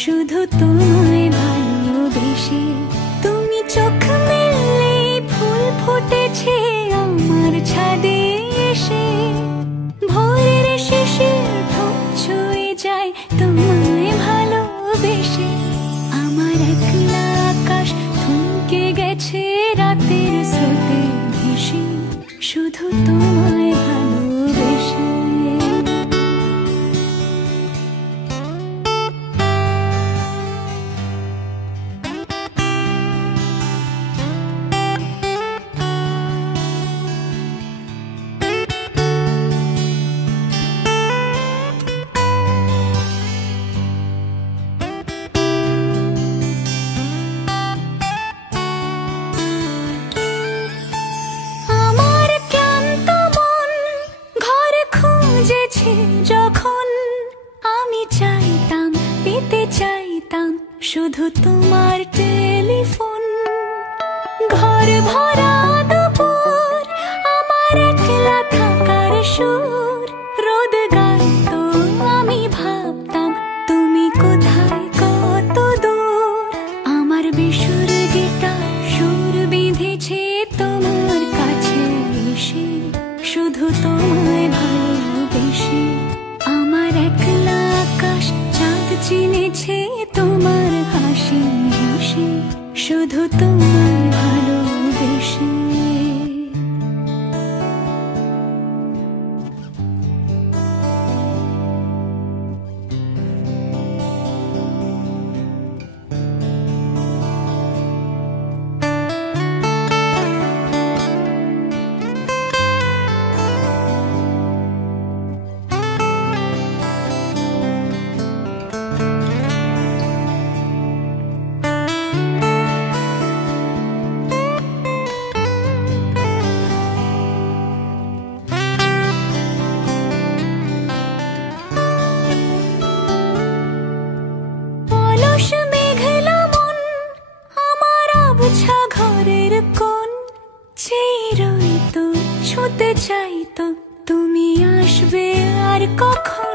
শুধু তোমায় ভালোবেসে। তুমি চোখ মেললে ফুল ফুটেছে আমার ছাদে এসে। ভোরের শেষের ঠোঁট ছুঁয়ে যায় তোমায় ভালোবেসে। আমার একলা আকাশ থমকে গেছে রাতের স্রোতে ভেসে, শুধু তোমায় ভালোবেসে। যখন আমি চাইতাম, পেতে চাইতাম শুধু তোমার টেলিফোন। ঘর ভরা দুপুর, আমার একলা থাকার সুর। রোদ গাইতো, আমি ভাবতাম তুমি কোথায়, কত দূর। আমার বেসুর গিটার সুর বিঁধেছে তোমার কাছে এসে, শুধু তোমায় ভালোবেসে। আমার একলা আকাশ চাঁদ চিনেছে তোমার হাসি হেসে, শুধু তোমায় ভালোবেসে। ঘরের কোণ চেয়ে রইতো, ছুঁতে চাইতো তুমি আসবে আর কখন।